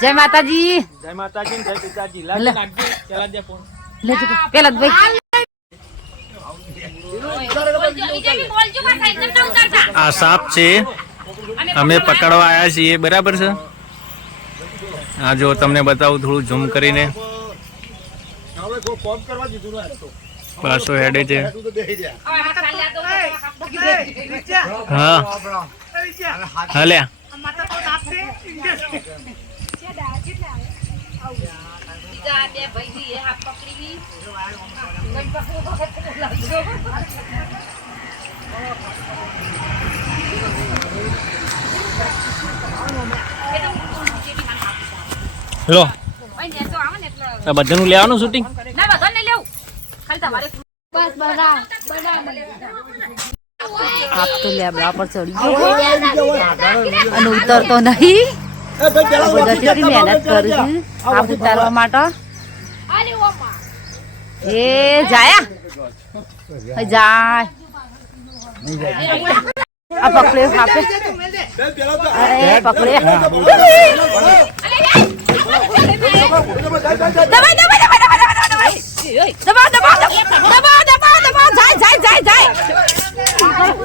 જય માતાજી. જય માતાજી જય પિતાજી. લાગે પેલા દે ફોન પેલા ભાઈ આ સાપ છે. અમે પકડવા આવ્યા છીએ. બરાબર છે? આ જો તમને બતાવું થોડું ઝૂમ કરીને. પાછો હેડે છે. હા. હાલ્યા. બીજા બે ભાઈ હાથ પકડી લો આ બધાનું લેવાનું શૂટિંગ ના બધાને લેવું ખાલી તમારે બસ બરાબર બરાબર આપ તો લેબડા પર ચડી ગયો અને ઉતરતો નહીં. બધા મહેનત કરું છું. આપ ઉતારવા માટે? એ જાયા? જાય. આ પકડે આપે. અરે પકડે. દબાઈ દબાઈ દબાઈ દબાઈ દબાઈ દબાઈ દબાઈ દબાઈ દબાઈ દબાઈ જાય જાય જાય જાય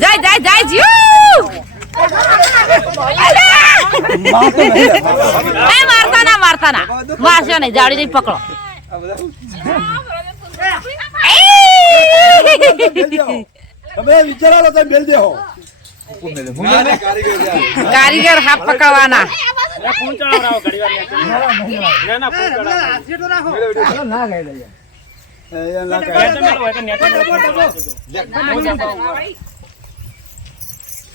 જાય જાય જાય, જીવ! એ મારતા ના મારતા ના. મારશો નહીં, જાડી નહીં પકડો. તમે વિચારો તો તમે બેલ દેહો કારીગર હાથ પકડવાના. ના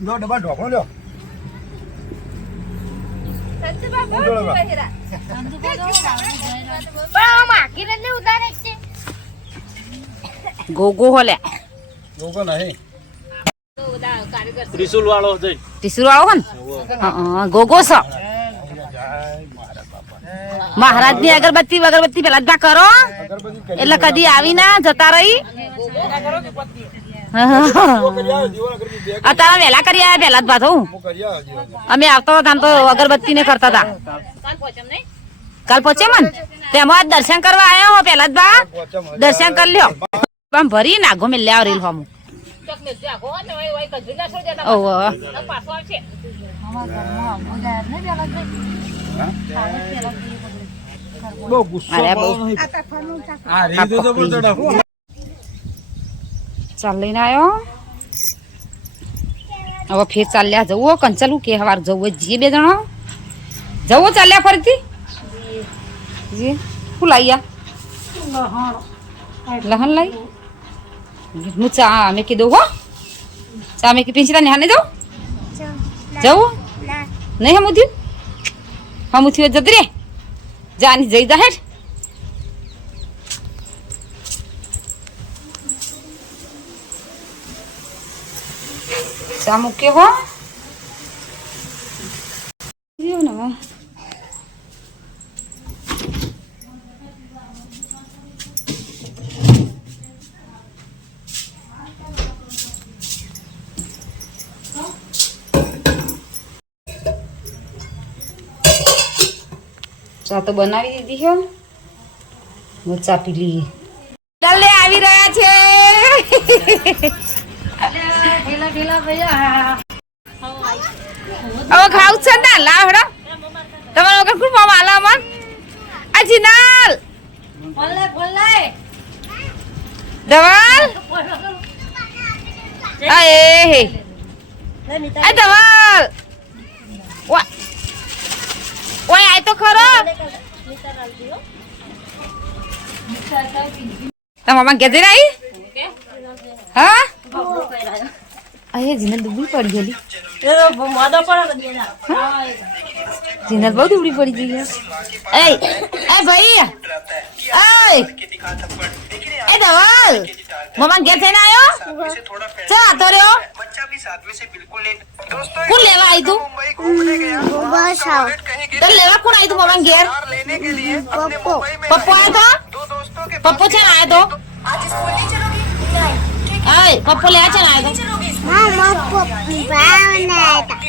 લો ડબ્બા ઢોકળો લ્યો. ગોગો હોલે. લોકો નહીં. ત્રિશુલ વાળો છે. વાળો ગોગો છો મહારાજની અગરબત્તી અગરબત્તી પેલા જ કરો. એટલે કદી આવી ના જતા રહી. અત્યારે વેલા કરી આવ્યા પેલા જ પાછો અમે આવતા હતા તો અગરબત્તી ને કરતા હતા કાલ પહોંચે મન? તેમાં આજ દર્શન કરવા આયા હો પેલા જ બા. દર્શન કરી લ્યો. આમ ભરી નાખો મેં લ્યાવ રેલ હમ ઓહો. બહુ ગુસ્સો અરે બહુ આ રીત તો બોલ ચડાવો ચાલ લઈને આવ્યો હવે ફેર ચાલ્યા જવું હો કંચલું કે હવાર જવું જીએ બે જણા જવું ચાલ્યા ફરીથી જી શું લાવ્યા લહન લાઈ હું ચા મેં કીધું હો ચા મેં કીધું પિંચરા નેહાને જાઉં જવું નહીં હમું થયું? હમું થયું જતી રે જાની જઈ જા હેઠ. હો જીવ ને ચા તો બનાવી દીધી છે ચા પી લઈએ. ડલ્લે આવી રહ્યા છે. હવે ખાવું છે ને લાવ હેડો. તમારો વગર કોણ મામા આલા મન આ બોલે ધવલ આ એ હે. આ ધવલ. તો ખરો. તમારા ગેજે આવી હા? અહી જીને દુબી પડી ગયેલી. જીનત બહુ દુબળી પડી ગઈ એ એ ભાઈ એ એ ધવલ મમ્મા ઘેર થઈને આવ્યો ચા તો રહ્યો કોણ લેવા આવી તું તને લેવા કોણ આવી તું મમ્મા ઘેર પપ્પો આવ્યો તો પપ્પો છે આવ્યો તો અય પપ્પો લેવા છે આવ્યો તો